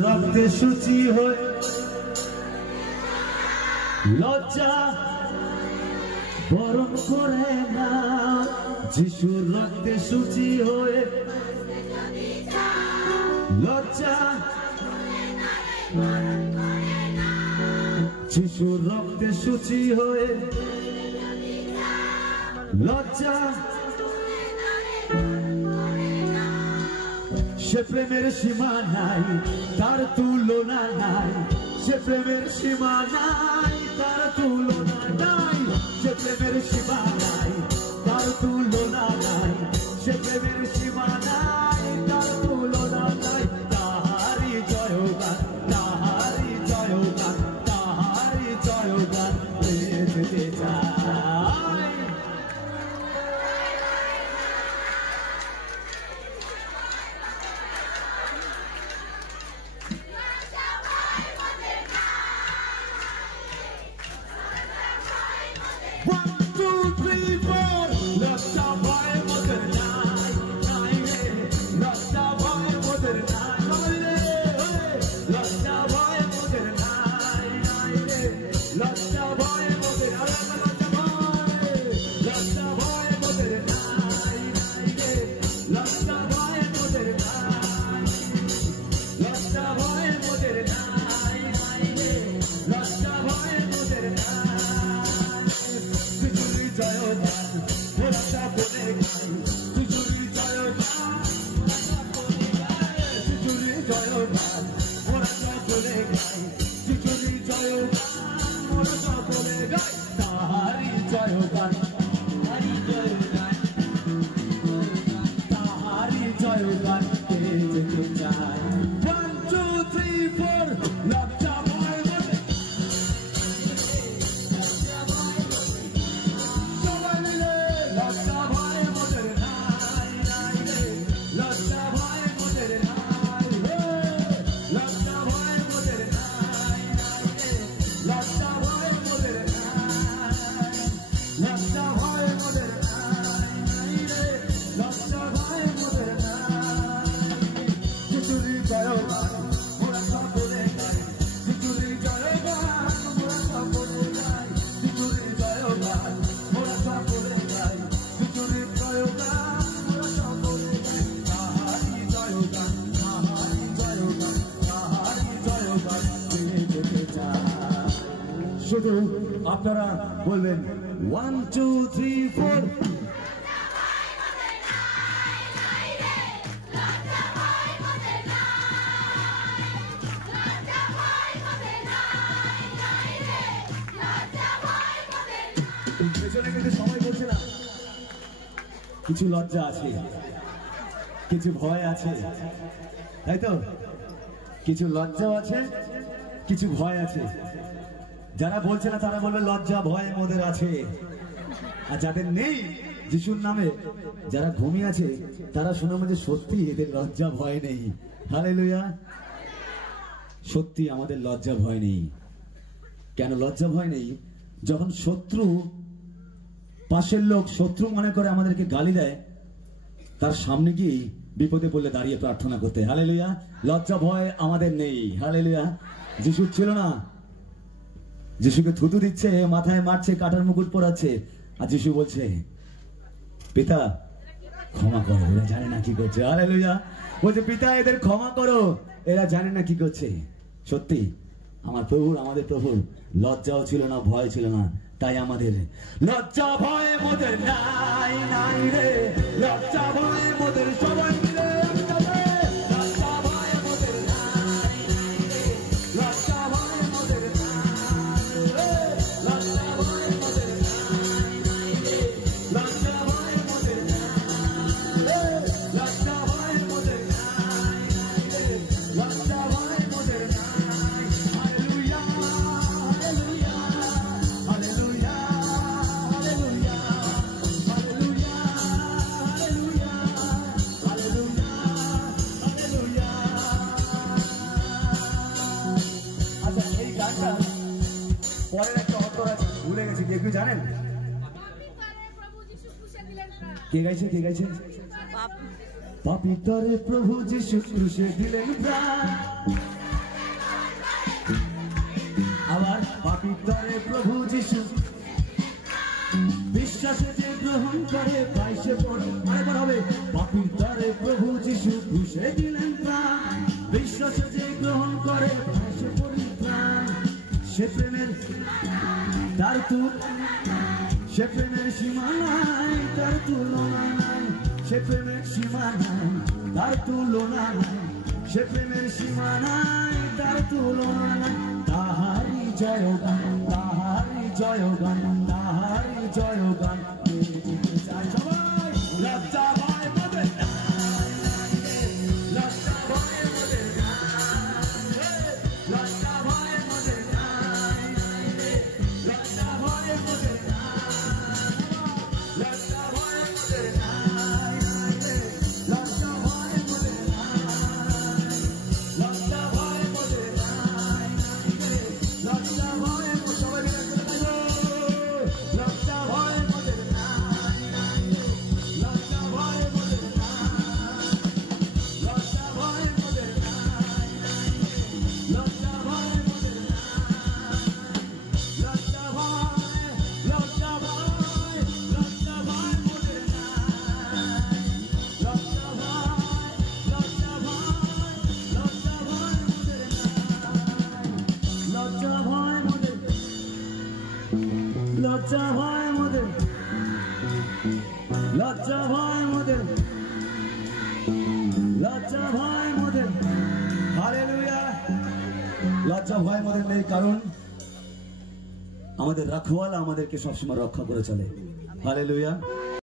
রক্তে শুচি হয়ে লজ্জা বরণ করে না, যিশুর রক্তে শুচি হয়ে লজ্জা, যিশুর রক্তে শুচি হয়ে লজ্জা, সে প্রেমের সীমা নাই, তার তুলনা নাই, সে প্রেমের সীমা নাই, তার তুলনা নাই, সে প্রেমের সীমা নাই, তার তুলনা নাই, সে প্রেমের সীমা নাই, তার তুলনা নাই। তাহারি জয়গান, তাহারি জয়গান, তাহারি জয়গান যেতে চায়। শুধু আপনারা বলবেন 1 2 3 4। পেছনে কিন্তু সময় বলছে না, কিছু লজ্জা আছে, কিছু ভয় আছে, তাই তো? কিছু লজ্জাও আছে, কিছু ভয় আছে। যারা বলছে না তারা বলবে লজ্জা ভয় মোদের আছে, আর যাদের নেই যিশুর নামে, যারা ঘুমিয়ে আছে তারা শুনবে যে সত্যি এদের লজ্জা ভয় নেই। হালেলুয়া। সত্যি আমাদের লজ্জা ভয় নেই। কেন লজ্জা ভয় নেই? যখন শত্রু, পাশের লোক শত্রু মনে করে আমাদেরকে গালি দেয়, তার সামনে গিয়ে বিপদে পড়লে দাঁড়িয়ে প্রার্থনা করতে। হালেলুয়া। লজ্জা ভয় আমাদের নেই। হালেলুয়া। যিশুর ছিল না, যিশুকে থুতু দিচ্ছে, মাথায় মারছে, কাটার মুকুট পরাচ্ছে, আর যিশু বলছে পিতা ক্ষমা করো, এরা জানে না কি করছে। হালেলুয়া। বলছে পিতা এদের ক্ষমা করো, এরা জানে না কি করছে। সত্যি আমার প্রভুর, আমাদের প্রভুর লজ্জাও ছিল না, ভয় ছিল না। তাই আমাদের লজ্জা ভয় মোদের নাই, নাই রে। লজ্জা ভয় মোদের সবাই মিলে জানেন কে গাইছে? কে গাইছে? পাপী তরে প্রভু যিশু ক্রুশে দিলেন প্রাণ। প্রভু যিশু বিশ্বাসে যে গ্রহণ করে পায় সে পড়ে আরেকবার হবে পাপীর দ্বারে প্রভু যিশু ঘুষে দিলেন প্রাণ বিশ্বাসে যে গ্রহণ করে পায় সে পরিত্রাণ সে প্রেমের সীমা নাই তার তুলনা নাই সে প্রেমের সীমা নাই তার তুলনা নাই সে প্রেমের সীমা নাই তার তুলনা নাই তাহারি জয়গান তাহারি জয়গান তাহারি জয়গান চাই সবাই লজ্জা ভয় মোদের লজ্জা ভয় মোদের লজ্জা ভয় মোদের লজ্জা ভয় মোদের লজ্জা ভয় মোদের লজ্জা ভয় মোদের লজ্জা ভয় মোদের লজ্জা ভয় সবাই লজ্জা ভয় মোদের লজ্জা ভয় মোদের লজ্জা ভয় মোদের লজ্জা ভয় মোদের লজ্জা ভয় লজ্জা ভয় লজ্জা ভয় মোদের লজ্জা ভয় লজ্জা ভয় লজ্জা ভয় মোদের লজ্জা ভয় মোদের লজ্জা ভয় মোদের লজ্জা ভয় মোদের হালেলুয়া লজ্জা ভয় মোদের নেই কারণ আমাদের রাখওয়ালা আমাদেরকে সবসময় রক্ষা করে চলে হালেলুয়া।